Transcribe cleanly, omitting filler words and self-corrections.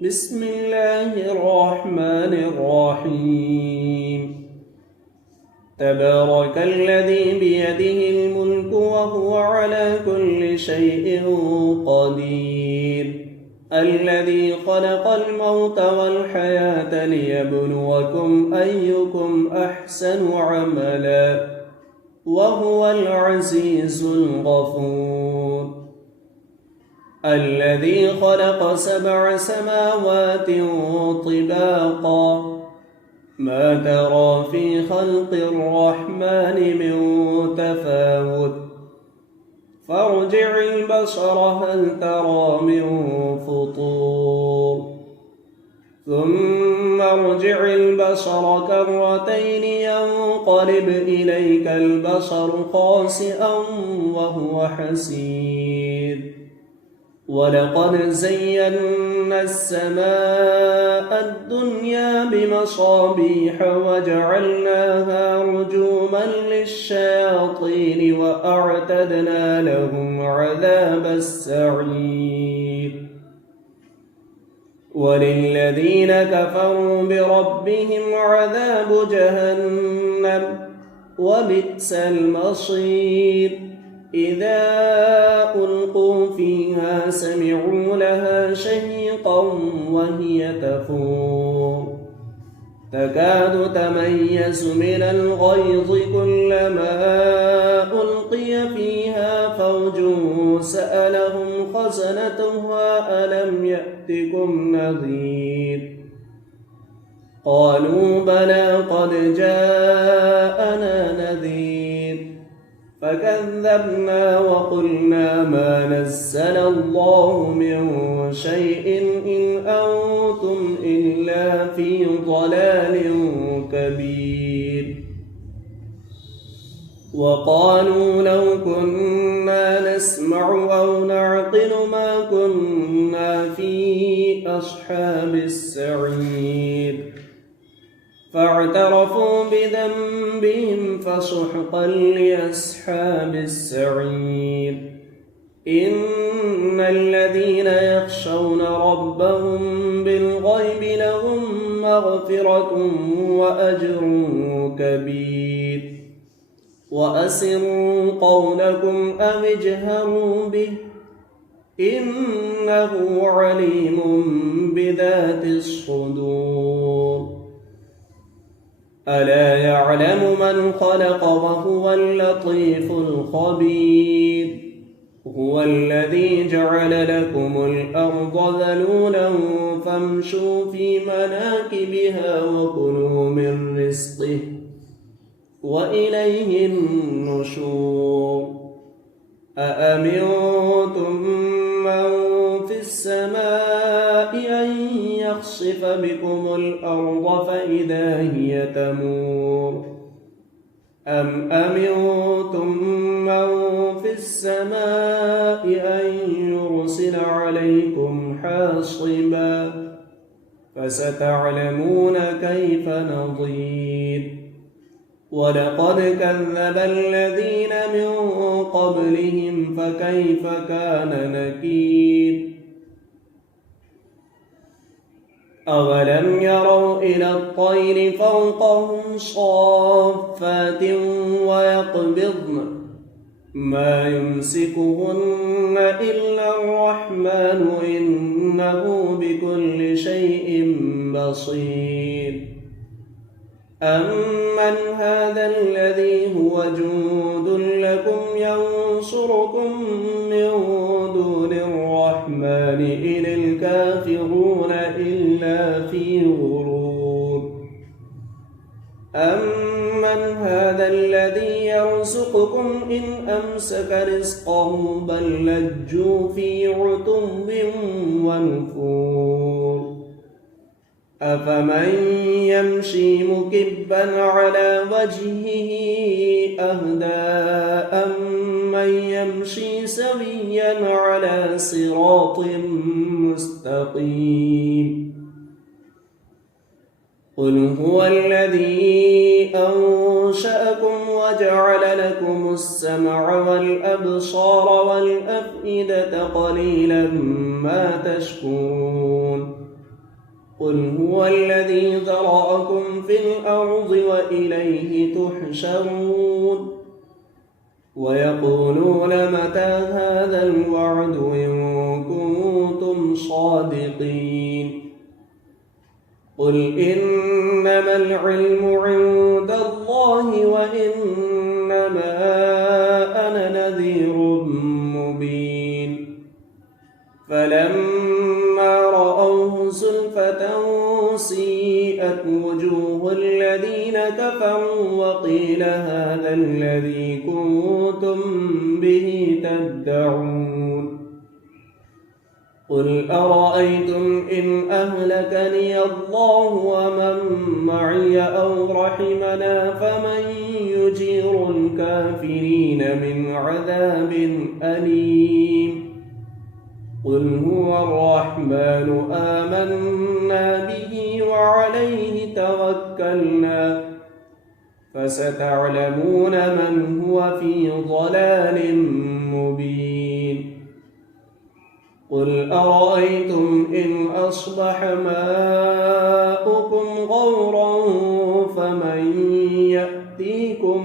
بسم الله الرحمن الرحيم. تبارك الذي بيده الملك وهو على كل شيء قدير، الذي خلق الموت والحياة ليبلوكم أيكم أحسن عملا، وهو العزيز الغفور. الذي خلق 7 سماوات طباقا، ما ترى في خلق الرحمن من تفاوت، فارجع البصر هل ترى من فطور، ثم ارجع البصر كرتين ينقلب إليك البصر خاسئا وهو حسير. ولقد زينا السماء الدنيا بمصابيح وجعلناها رجوما للشياطين وأعتدنا لهم عذاب السعير. وللذين كفروا بربهم عذاب جهنم وبئس المصير. إذا ألقوا فيها سمعوا لها شهيقا وهي تفور، تكاد تميز من الغيظ كلما ألقي فيها فوج سألهم خزنتها ألم يأتكم نذير، قالوا بلى قد جاءنا نذير، فكذبنا وقلنا ما نزل الله من شيء إن أنتم إلا في ضلال كبير. وقالوا لو كنا نسمع أو نعقل ما كنا في أصحاب السعير، فاعترفوا بذنبهم فسحقا لأصحاب السعير. إن الذين يخشون ربهم بالغيب لهم مغفرة وأجر كبير. وأسروا قولكم أو اجهروا به إنه عليم بذات الصدور. ألا يعلم من خلق وهو اللطيف الخبير. هو الذي جعل لكم الأرض ذلولا فامشوا في مناكبها وكلوا من رزقه وإليه النشور. أأمنتم من في السماء أن يخسف بكم الأرض فإذا هي تمور، أم أمنتم من في السماء أن يرسل عليكم حاصبا، فستعلمون كيف نظير. ولقد كذب الذين من قبلهم فكيف كان نكير. أولم يروا إلى الطير فوقهم صافات ويقبضن ما يمسكهن إلا الرحمن إنه بكل شيء بصير. أمن هذا الذي هو جند لكم ينصركم من دون الرحمن إن الكافرون إلا في غرور. أمن هذا الذي يرزقكم إن أمسك رزقه بل لجوا في عتو ونفور. أفمن يمشي مكبا على وجهه أهدى أمن يمشي سويا على صراط مستقيم. قل هو الذي أنشأكم وجعل لكم السمع والأبصار والأفئدة قليلا ما تشكرون. قل هو الذي ذرأكم في الأرض وإليه تحشرون ويقولون متى هذا الوعد إن كنتم صادقين قل إنما العلم عند الله وإنما أنا نذير مبين فلما رأوه زلفة سيئت وجوه الذين كفروا وقيل هذا الذي كنتم به تدعون قل أرأيتم إن أهلكني الله ومن معي أو رحمنا فمن يجير الكافرين من عذاب أليم قل هو الرحمن آمنا به وعليه توكلنا فستعلمون من هو في ضلال مبين قل أرأيتم إن أصبح ماؤكم غورا فمن يأتيكم